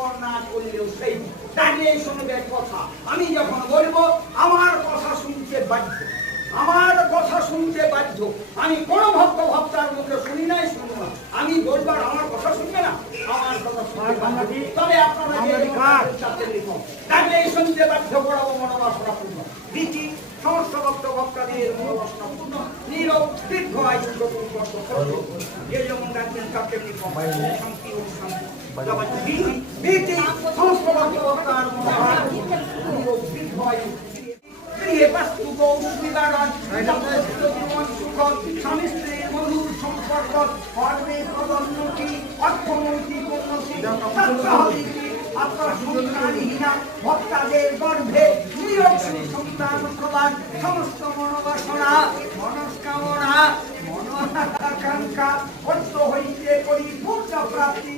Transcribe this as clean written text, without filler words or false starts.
পর না করলেও সেই ডাকলেই শুনবে কথা। আমি যখন বলবো আমার কথা শুনতে বাধ্য, আমার কথা শুনতে বাধ্য। আমি কোন ভক্ত ভক্তার মুখে শুনি নাই, শুনবো না। আমি বলবার আমার কথা শুনবে না, আমার কথা শুনবে না। তবে আপনারা ডাকলেই শুনতে বাধ্য করাবো মনোবাসনা পূর্ণ রীতি। সমস্ত ভক্ত ভক্তাদের মনোবাসনা পূর্ণ নীরব দীর্ঘ আয়ু যে যেমন ডাকবেন তাকে শান্তি ও শান্তি রীতি। সমস্ত ভক্ত ভক্তার মনোবাসনা নীরব দীর্ঘ আয়ু স্বামী স্ত্রীর মধুর সম্পর্ক কর্মের পদোন্নতি অর্থনৈতিক উন্নতি সন্তানহীনা ভক্তাদের গর্ভে নিয়োগ সন্তান প্রদান সমস্ত মনোবাসনা মনস্কামনা মনোকাঙ্ক্ষা অর্থ হইতে পরিপূর্ণ প্রাপ্তি